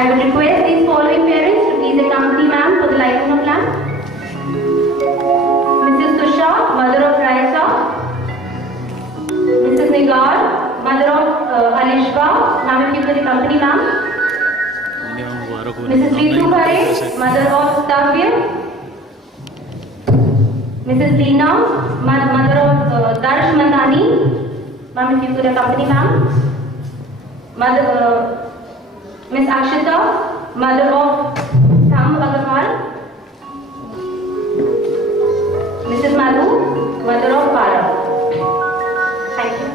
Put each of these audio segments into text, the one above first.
I would request these following parents to please accompany ma'am for the lighting of lamp. Mrs. Tusha, mother of Raisa. Mrs. Nigar, mother of Alishba. Ma'am, if you could accompany ma'am. Mrs. Ritu Khare, mother of Tavya. Mrs. Leena, mother of Darsh Mandani. Ma'am, if you could accompany ma'am. Mother, Miss Akshita, mother of Sam Agarwal. Mrs. Madhu, mother of Para. Thank you.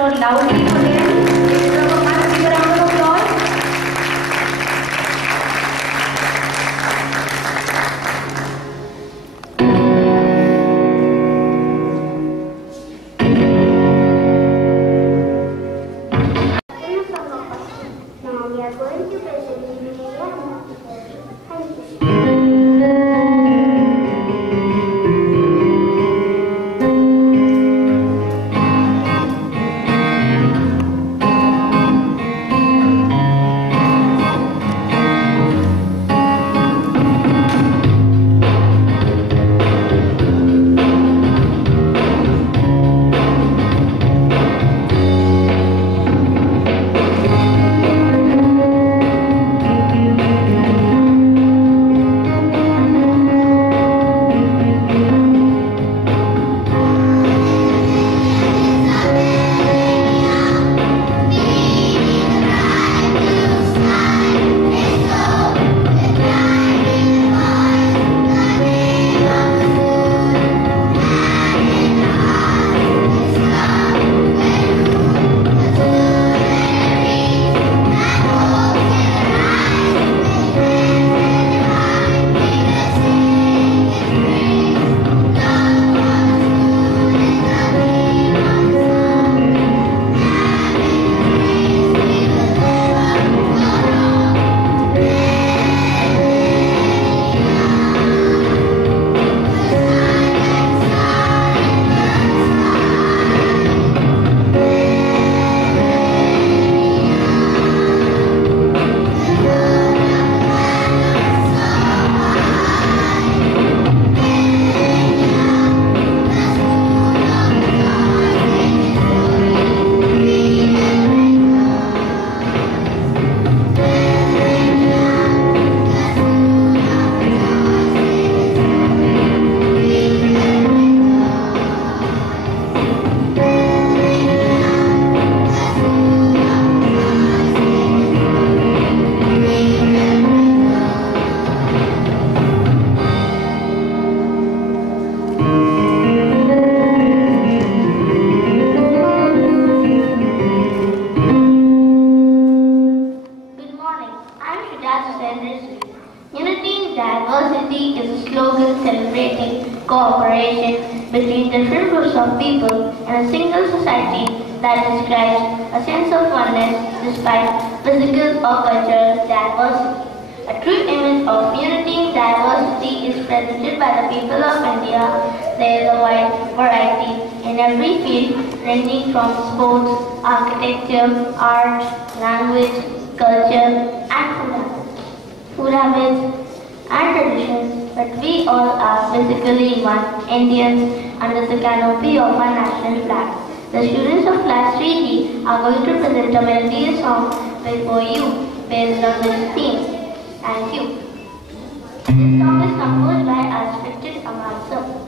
more loudly for him. Give a round of applause. Now we are going to present the video. Thank you. Unity in diversity is a slogan celebrating cooperation between different groups of people in a single society that describes a sense of oneness despite physical or cultural diversity. A true image of unity in diversity is presented by the people of India. There is a wide variety in every field ranging from sports, architecture, art, language, culture and food habits and traditions, but we all are basically one, Indians, under the canopy of our national flag. The students of class 3D are going to present a melodious song before you based on this theme. Thank you. This song is composed by our respected Amal sir.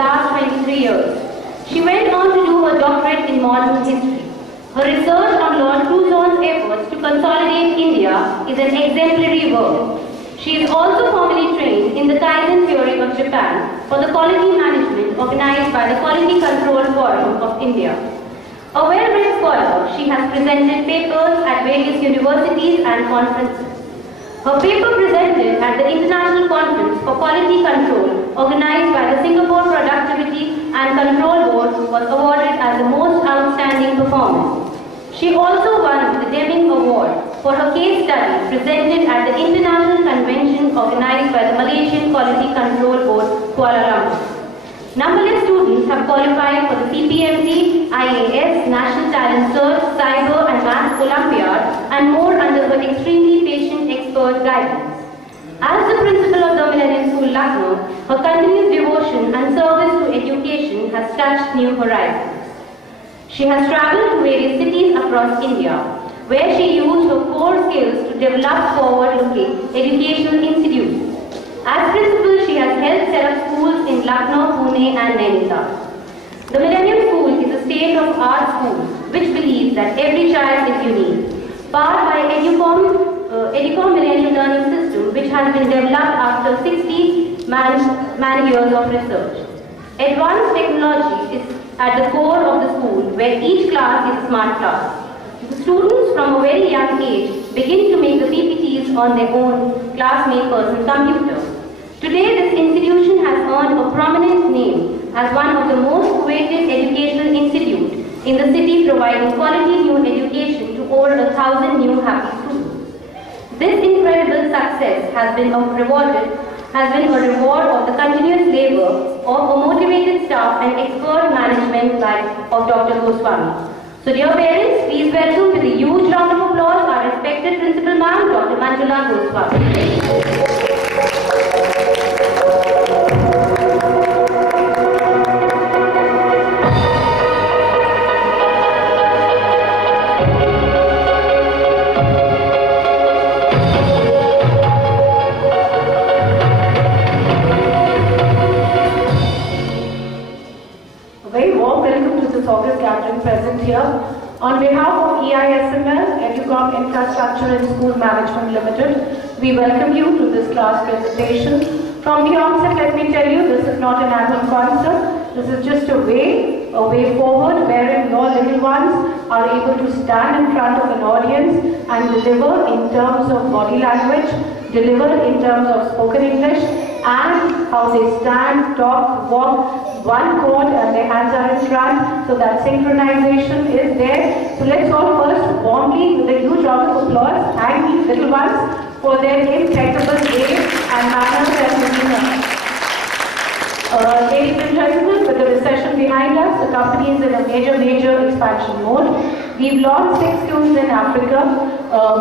last 23 years. She went on to do her doctorate in modern history. Her research on Lord Curzon's efforts to consolidate India is an exemplary work. She is also formally trained in the Kaizen theory of Japan for the quality management organized by the Quality Control Forum of India. A well-read scholar, she has presented papers at various universities and conferences. Her paper presented at the International Conference for Quality Control organized by the Singapore Productivity and Control Board was awarded as the most outstanding performance. She also won the Deming Award for her case study presented at the International Convention organized by the Malaysian Quality Control Board, Kuala Lumpur. Numberless students have qualified for the CPMT, IAS, National Talent Search, Cyber and Maths Olympiad and more under her extremely patient expert guidance. As the principal of the Millennium School, Lucknow, her continuous devotion and service to education has touched new horizons. She has traveled to various cities across India, where she used her core skills to develop forward-looking educational institutes. As principal, she has helped set up schools in Lucknow, Pune and Nainital. The Millennium School is a state-of-art school which believes that every child is unique. Powered by Educom Millennium Learning System, which has been developed after 60 man-years of research. Advanced technology is at the core of the school, where each class is a smart class. The students from a very young age begin to make the PPTs on their own classmate personal computer. Today, this institution has earned a prominent name as one of the most coveted educational institutes in the city, providing quality new education to over 1,000 new happy students. This incredible success has been a reward of the continuous labor of a motivated staff and expert management of Dr. Goswami. So dear parents, please welcome with a huge round of applause our respected principal ma'am, Dr. Manjula Goswami. Present here. On behalf of EISML, Educom Infrastructure and School Management Limited, we welcome you to this class presentation. From the onset, let me tell you, this is not an annual concert. This is just a way forward wherein your little ones are able to stand in front of an audience and deliver in terms of body language, deliver in terms of spoken English, and how they stand, talk, walk, one chord and their hands are in front, so that synchronization is there. So let's all first warmly, with a huge round of applause, thank these little ones for their impeccable way and manners and demeanor. Ladies and gentlemen, with the recession behind us, the company is in a major expansion mode. We've launched 6 schools in Africa,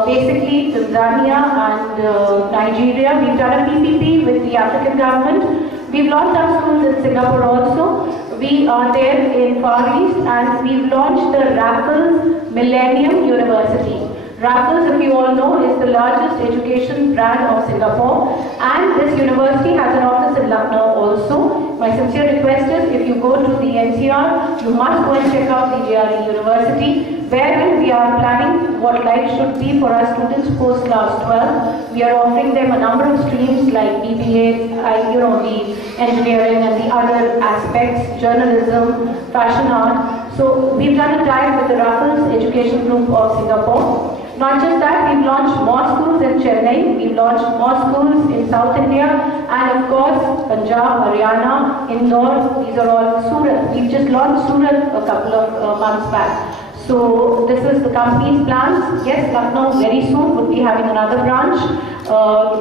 basically Tanzania and Nigeria. We've done a PPP with the African government. We've launched our schools in Singapore also. We are there in Far East, and we've launched the Raffles Millennium University. Raffles, if you all know, is the largest education brand of Singapore, and this university has an office in Lucknow also. My sincere request is, if you go to the NCR, you must go and check out the GRE University, wherein we are planning what life should be for our students post class 12. We are offering them a number of streams like BBA, the engineering and the other aspects, journalism, fashion art. So we've done a tie with the Raffles Education Group of Singapore. Not just that, we've launched more schools in Chennai, we've launched more schools in South India, and of course, Punjab, Haryana, Indore, these are all Surat. We've just launched Surat a couple of months back. So this is the company's plans. Yes, Lucknow very soon would be having another branch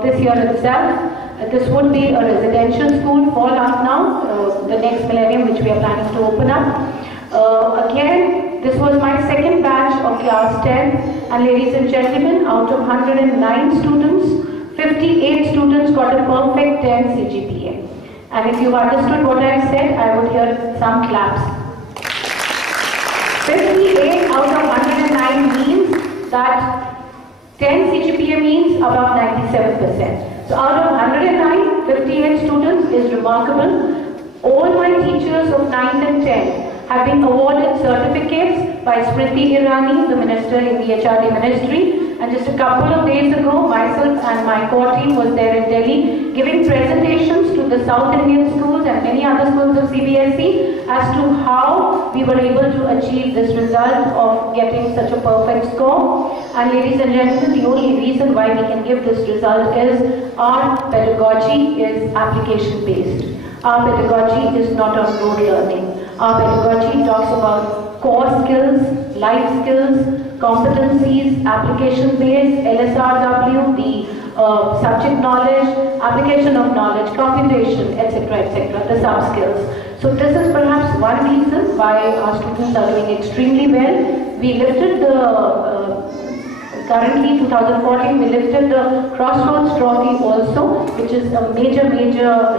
this year itself. This would be a residential school for Lucknow, the next millennium which we are planning to open up. Again, this was my second batch of class 10, and ladies and gentlemen, out of 109 students, 58 students got a perfect 10 CGPA. And if you've understood what I've said, I would hear some claps. 58 out of 109 means that 10 CGPA means about 97%. So out of 109, 58 students is remarkable. All my teachers of 9th and 10th have been awarded certificates by Smriti Irani, the minister in the HRD ministry. And just a couple of days ago, myself and my core team was there in Delhi giving presentations to the South Indian schools and many other schools of CBSE as to how we were able to achieve this result of getting such a perfect score. And ladies and gentlemen, the only reason why we can give this result is our pedagogy is application based. Our pedagogy is not on rote learning. Our pedagogy talks about core skills, life skills, competencies, application-based, LSRW, the subject knowledge, application of knowledge, computation, etc., the sub-skills. So this is perhaps one reason why our students are doing extremely well. We lifted currently 2014, we lifted the Crossroads Trophy also, which is a major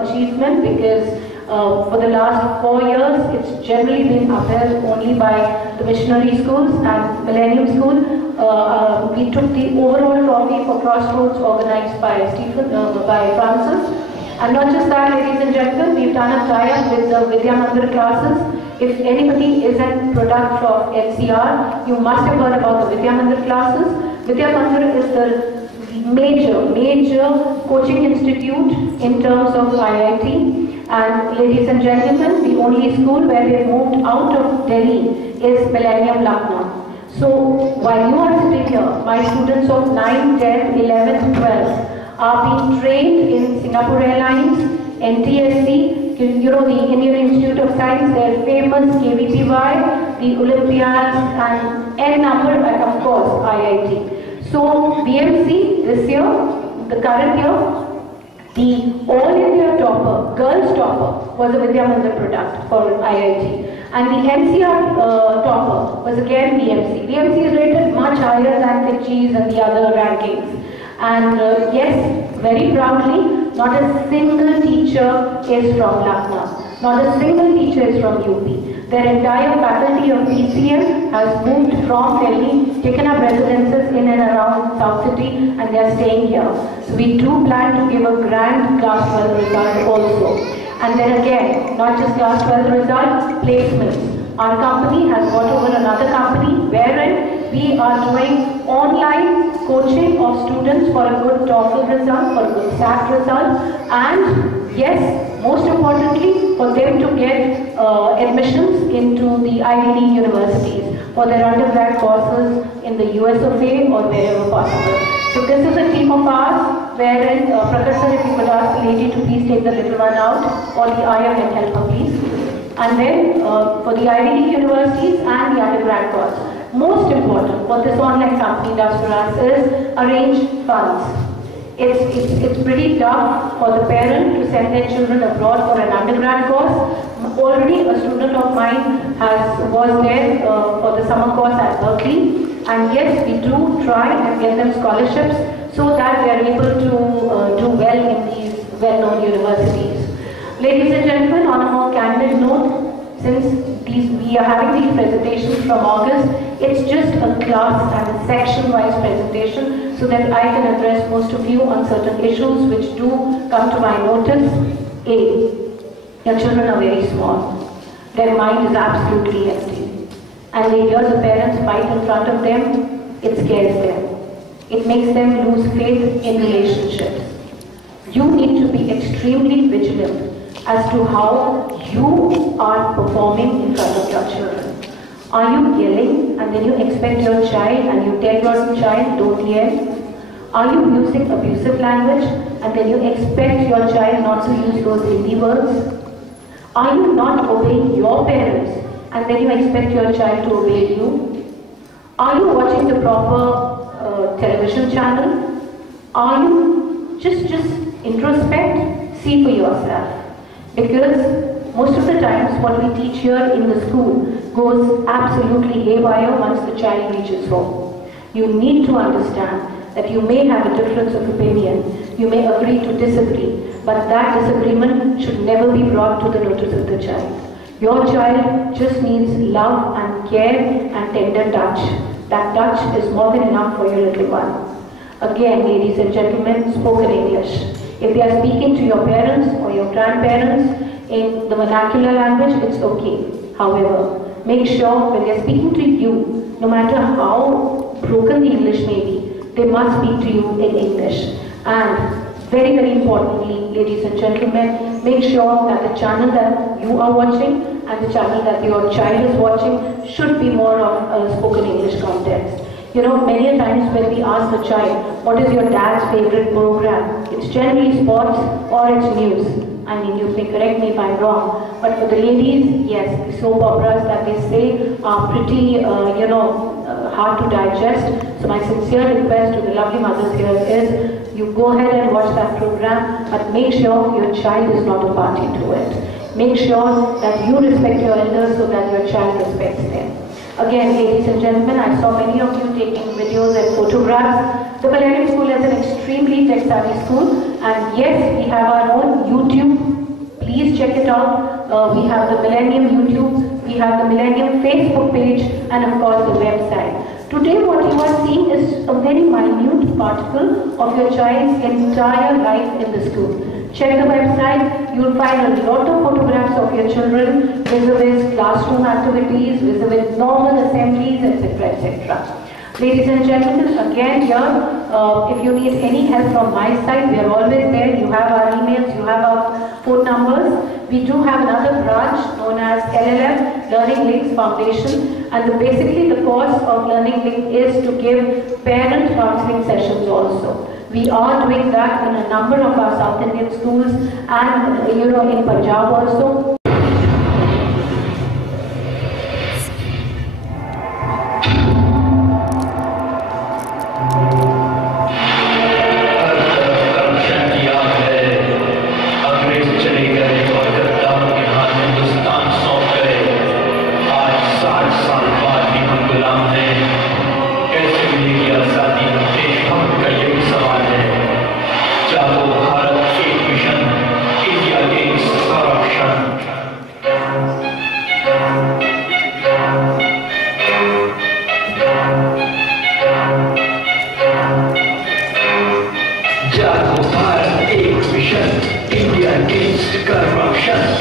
achievement because for the last 4 years, it's generally been upheld only by the missionary schools and Millennium School. We took the overall trophy for Crossroads organized by Francis. And not just that, ladies and gentlemen, we've done a tie-up with the Vidya Mandir classes. If anybody is a product of NCR, you must have heard about the Vidya Mandir classes. Vidya Mandir is the major coaching institute in terms of IIT. And ladies and gentlemen, the only school where they moved out of Delhi is Millennium Lucknow. So while you are sitting here, my students of 9, 10, 11, 12 are being trained in Singapore Airlines, NTSC, you know, the Indian Institute of Science, their famous KVPY, the Olympiads, and N number, and of course IIT. So BMC this year, the current year, the All India topper, girls topper, was a Vidya Mandir product for IIT. And the NCR topper was again BMC. BMC is rated much higher than FICCI's and the other rankings. And yes, very proudly, not a single teacher is from Lucknow. Not a single teacher is from UP. Their entire faculty of PCM has moved from Delhi, taken up residences in and around South City, and they are staying here. So we do plan to give a grand class 12 result also. And then again, not just class 12 result, placements. Our company has got over another company wherein we are doing online coaching of students for a good TOEFL result, for a good SAT result, and yes, most importantly, for them to get admissions into the Ivy League universities for their undergrad courses in the US of A or wherever possible. So this is a team of ours wherein, Prakat sir, if you could ask the lady to please take the little one out, or the Aya can help her please. And then for the Ivy League universities and the undergrad course. Most important, what this online company does for us is arrange funds. It's pretty tough for the parent to send their children abroad for an undergrad course. Already a student of mine was there for the summer course at Berkeley. And yes, we do try and get them scholarships so that they are able to do well in these well-known universities. Ladies and gentlemen, on a more candid note, since we are having these presentations from August, it's just a class and a section-wise presentation so that I can address most of you on certain issues which do come to my notice. A, your children are very small. Their mind is absolutely empty. And they hear the parents fight in front of them, it scares them. It makes them lose faith in relationships. You need to be extremely vigilant as to how you are performing in front of your children. Are you yelling and then you expect your child and you tell your child, don't yell? Are you using abusive language and then you expect your child not to use those Hindi words? Are you not obeying your parents and then you expect your child to obey you? Are you watching the proper television channel? Are you just introspect? See for yourself. Because most of the times what we teach here in the school goes absolutely haywire once the child reaches home. You need to understand that you may have a difference of opinion, you may agree to disagree, but that disagreement should never be brought to the notice of the child. Your child just needs love and care and tender touch. That touch is more than enough for your little one. Again, ladies and gentlemen, spoken English. If they are speaking to your parents or your grandparents, in the vernacular language, it's okay. However, make sure when they're speaking to you, no matter how broken the English may be, they must speak to you in English. And very, very importantly, ladies and gentlemen, make sure that the channel that you are watching and the channel that your child is watching should be more of a spoken English context. You know, many a times when we ask the child, what is your dad's favorite program? It's generally sports or it's news. I mean, you may correct me if I'm wrong, but for the ladies, yes, the soap operas that they say are pretty, hard to digest. So my sincere request to the lovely mothers here is, you go ahead and watch that program, but make sure your child is not a party to it. Make sure that you respect your elders so that your child respects them. Again, ladies and gentlemen, I saw many of you taking videos and photographs. The Millennium School is an extremely tech-savvy school, and yes, we have our own YouTube. Please check it out. We have the Millennium YouTube, we have the Millennium Facebook page, and of course the website. Today what you are seeing is a very minute particle of your child's entire life in the school. Check the website, you will find a lot of photographs of your children, vis-a-vis classroom activities, vis-a-vis normal assemblies, etc., etc. Ladies and gentlemen, again here, if you need any help from my side, we are always there. You have our emails, you have our phone numbers. We do have another branch known as LLM, Learning Links Foundation, and basically the cause of Learning Link is to give parent counseling sessions also. We are doing that in a number of our South Indian schools and in Punjab also. India against corruption.